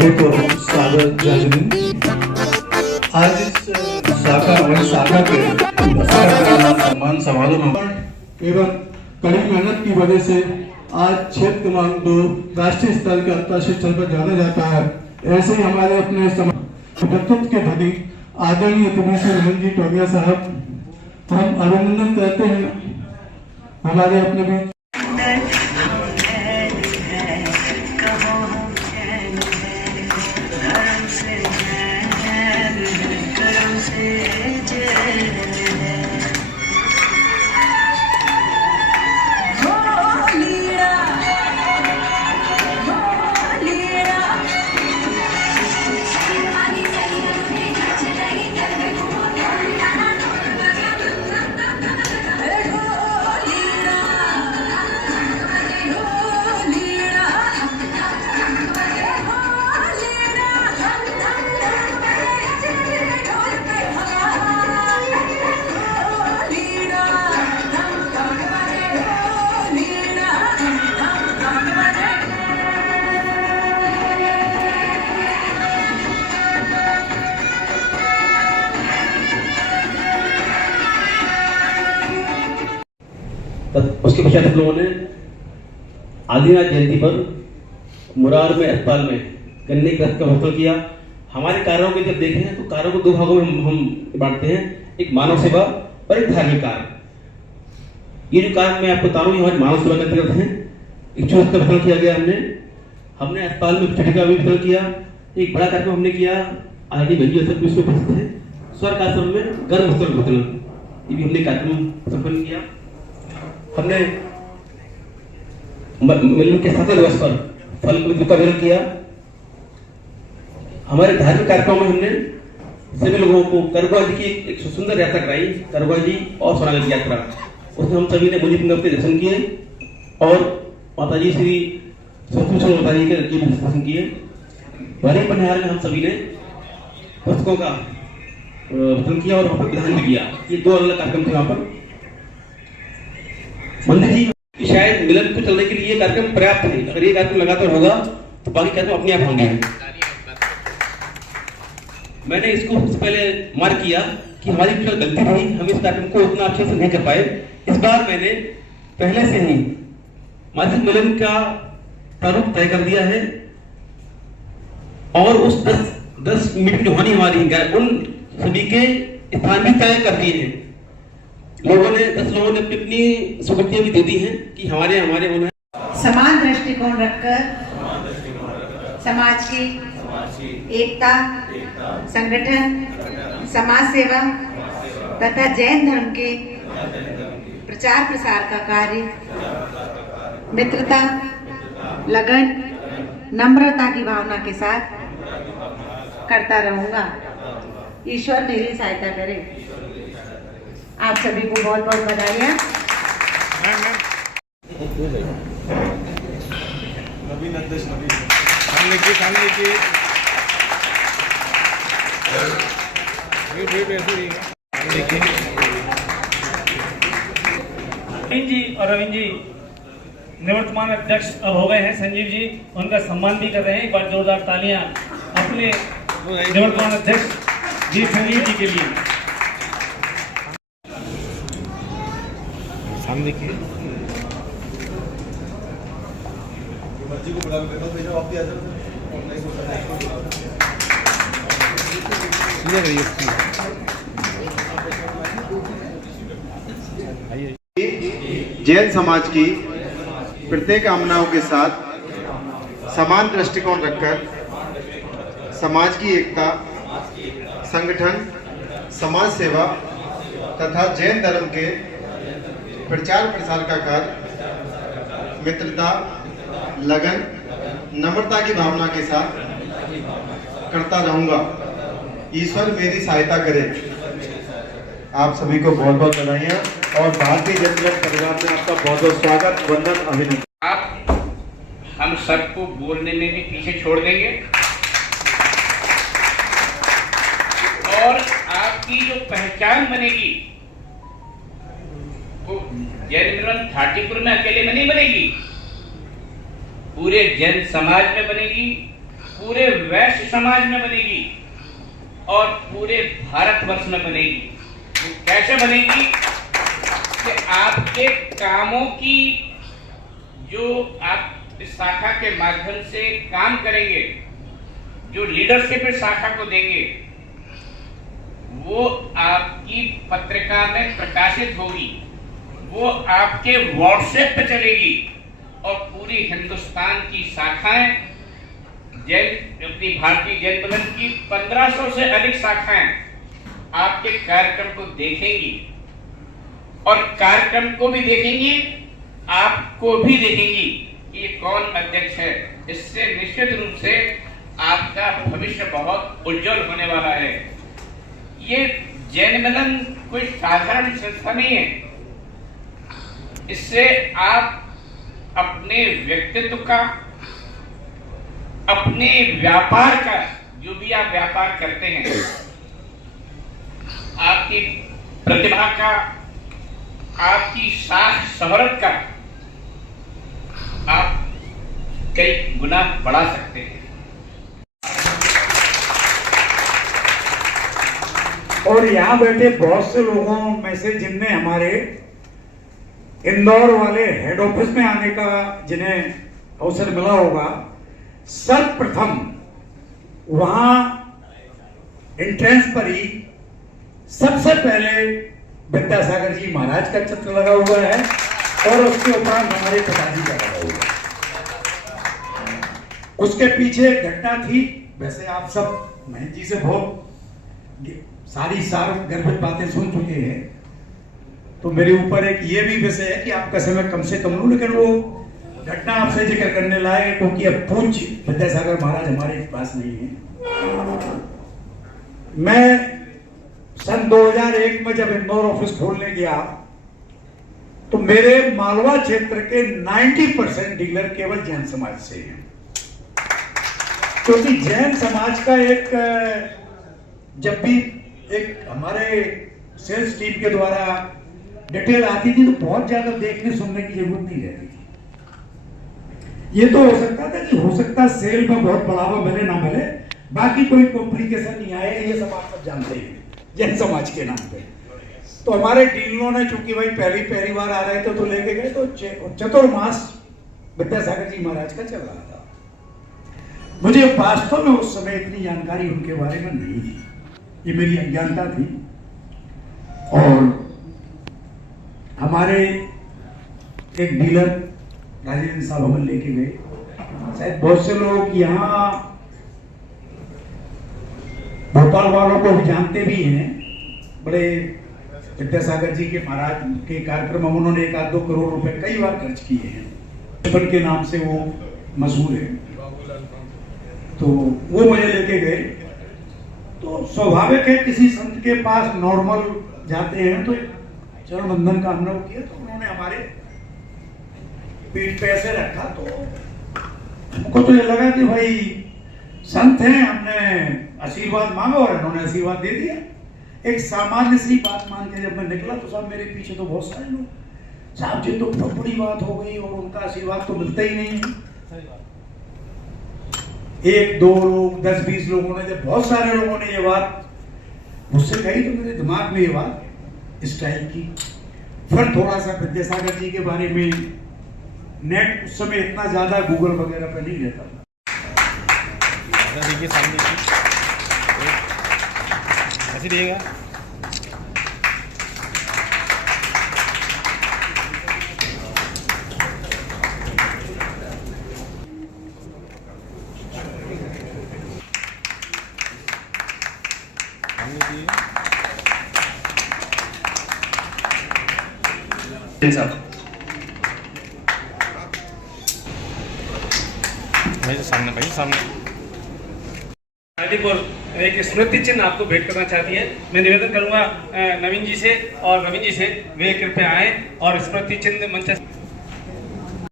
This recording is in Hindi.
बहुत स्वागत आज इस शाखा के सम्मान समारोह में एवं कड़ी मेहनत की वजह से आज क्षेत्र क्रमांक 2 राष्ट्रीय स्तर के अंतर्राष्ट्रीय स्तर पर जाना जाता है। ऐसे ही हमारे अपने व्यक्तित्व के धनी आदरणीय मोहन जी टोमिया साहब, हम अभिनंदन करते हैं हमारे अपने भी उसके पश्चात हम लोगों ने आदिनाथ जयंती पर मुरार में अस्पताल में गन्ने का हस्तांतरण किया। हमारे कार्यों को जब देखें तो कार्यों को दो भागों में हम बांटते हैं, एक मानव सेवा और एक धार्मिक कार्य। ये जो कार्य मैं आपको बता रहा हूँ हमारे मानव सेवा के अंतर्गत हैं। एक छोटा वितरण किया गया, हमने अस्पताल में छठी का भी वितरण किया। एक बड़ा कार्यक्रम हमने किया आईडी भैया सब विश्व प्रसिद्ध है स्वर्ग आश्रम में गर्भ वस्त्र वितरण, ये भी हमने कार्यक्रम संपन्न किया। हमने मिलन के 7वें दिवस पर फल का वितरण किया। हमारे धार्मिक कार्यक्रमों में हमने सभी लोगों को करगुआ जी की एक सुंदर यात्रा कराई, करगुआ जी और सोनागढ़ की यात्रा। उसमें हम सभी ने मुनि पिंगम के दर्शन किए और माता जी श्री संतोषी माता जी के दर्शन किए। वहीं पनिहार में हम सभी ने पुस्तकों का वितरण किया और वहाँ पर विधान भी किया। ये दो अलग कार्यक्रम थे वहाँ पर। मंदिर जी शायद मिलन को चलने के लिए कार्यक्रम पर्याप्त है। अगर ये कार्यक्रम लगातार होगा तो बाकी कार्यक्रम अपने आप होंगे। मैंने इसको सबसे पहले मार्क किया कि हमारी जो गलती थी, हम इस कार्यक्रम को उतना अच्छे से नहीं कर पाए। इस बार मैंने पहले से ही मासिक मिलन का प्रारूप तय कर दिया है और उस 10 मीटिंग जो होनी हमारी उन सभी के स्थान भी तय कर दिए हैं। 10 लोगों ने अपनी स्वीकृतियां भी दे दी हैं कि हमारे होना है। समान दृष्टिकोण रखकर समाज की एकता, संगठन, समाज सेवा तथा जैन धर्म के प्रचार प्रसार का कार्य मित्रता, लगन, नम्रता की भावना के साथ करता रहूंगा। ईश्वर मेरी सहायता करे। आप सभी को बहुत बहुत बधाइयाँ। जी और रविंद्र जी निवर्तमान अध्यक्ष अब हो गए हैं। संजीव जी उनका सम्मान भी कर रहे हैं। एक बार जोरदार तालियां अपने निवर्तमान अध्यक्ष जी संजीव जी के लिए। सामने की मर्जी को बुला के भेजो, आप भी आ जाओ। जैन समाज की प्रत्येक कामनाओं के साथ समान दृष्टिकोण रखकर समाज की एकता, संगठन, समाज सेवा तथा जैन धर्म के प्रचार प्रसार का कार्य मित्रता, लगन, नम्रता की भावना के साथ करता रहूंगा। ईश्वर मेरी सहायता करे। आप सभी को बहुत बहुत बधाइयाँ और भारतीय जनता परिवार में आपका बहुत बहुत स्वागत, वंदन, अभिनंदन। आप हम सबको बोलने में भी पीछे छोड़ देंगे और आपकी जो पहचान बनेगी वो जैन मिलन थाटीपुर में अकेले में नहीं बनेगी, पूरे जैन समाज में बनेगी पूरे वैश्य समाज में बनेगी और पूरे भारतवर्ष में बनेगी। वो कैसे बनेगी कि आपके कामों की जो आप इस शाखा के माध्यम से काम करेंगे, जो लीडरशिप इस शाखा को देंगे, वो आपकी पत्रिका में प्रकाशित होगी, वो आपके व्हाट्सएप पे चलेगी और पूरी हिंदुस्तान की शाखाएं जैन अपनी भारतीय जैन बंधन की 1500 से अधिक शाखाएं आपके कार्यक्रम को देखेंगी और कार्यक्रम को भी देखेंगी, आपको भी देखेंगी कि ये कौन अध्यक्ष है। इससे निश्चित रूप से आपका भविष्य बहुत उज्जवल होने वाला है। ये जैन मिलन कोई साधारण संस्था नहीं है। इससे आप अपने व्यक्तित्व का, अपने व्यापार का, जो भी आप व्यापार करते हैं, आपकी प्रतिभा का, आपकी साख शोहरत का आप कई गुना बढ़ा सकते हैं। और यहाँ बैठे बहुत से लोगों में से जिनने हमारे इंदौर वाले हेड ऑफिस में आने का जिन्हें अवसर मिला होगा, सर्वप्रथम वहां एंट्रेंस पर ही सबसे पहले विद्यासागर जी महाराज का चित्र लगा हुआ है और उसके उपरांत हमारे पिताजी का लगा हुआ है। उसके पीछे एक घटना थी। वैसे आप सब महेश जी से बहुत सारी गर्भित बातें सुन चुके हैं, तो मेरे ऊपर एक ये भी विषय है कि आपका समय कम से कम लूं, लेकिन वो घटना आपसे जिक्र करने लायक है क्योंकि अब पूज्य विद्यासागर महाराज हमारे पास नहीं है। मैं सन 2001 में जब इंदौर ऑफिस खोलने गया तो मेरे मालवा क्षेत्र के 90% डीलर केवल जैन समाज से हैं, क्योंकि जैन समाज का एक, जब भी एक हमारे सेल्स टीम के द्वारा डिटेल आती थी तो बहुत ज्यादा देखने सुनने की जरूरत नहीं रहती थी। ये तो हो सकता था कि हो सकता सेल में बहुत बढ़ावा मिले ना मिले, बाकी कोई कॉम्प्लिकेशन नहीं आए, ये सब आप सब जानते हैं जैन समाज के नाम पे। तो हमारे डीलरों ने चूंकि भाई पहली बार आ रहे थे तो लेके गए, तो चतुर्मास विद्यासागर जी महाराज का चल रहा था। मुझे वास्तव में उस समय इतनी जानकारी उनके बारे में नहीं थी, ये मेरी अज्ञानता थी। और हमारे एक डीलर राजेंद्र साहब हमें लेके गए। शायद बहुत से लोग यहाँ भोपाल वालों को भी जानते भी हैं। बड़े विद्यासागर जी के महाराज के कार्यक्रम में उन्होंने 1-2 करोड़ रुपए कई बार खर्च किए हैं, बचपन के नाम से वो मशहूर है। तो वो मुझे लेके गए। तो स्वाभाविक है किसी संत के पास नॉर्मल जाते हैं तो चरण बंधन का अनुभव किया, तो उन्होंने हमारे पीठ पे ऐसे रखा। तो हमको तो ये लगा कि भाई संत हैं, हमने आशीर्वाद मांगा और उन्होंने आशीर्वाद दे दिया। एक सामान्य सी बात मान के जब मैं निकला तो साहब मेरे पीछे तो बहुत सारे लोग, साहब जी तो बहुत बड़ी बात हो गई और उनका आशीर्वाद तो मिलता ही नहीं है। 1-2 लोग 10-20 लोगों ने, जब बहुत सारे लोगों ने ये बात मुझसे कही तो मेरे दिमाग में ये बात स्ट्राइक की। फिर थोड़ा सा विद्यासागर जी के बारे में, नेट उस समय इतना ज्यादा गूगल वगैरह पे नहीं रहता था। देखिए सामने ऐसे देगा। सामने भाई सामने गाजीपुर एक स्मृति चिन्ह आपको भेंट करना चाहती है। मैं निवेदन करूंगा नवीन जी से और रवीन जी से, वे कृपया आए और स्मृति चिन्ह मंच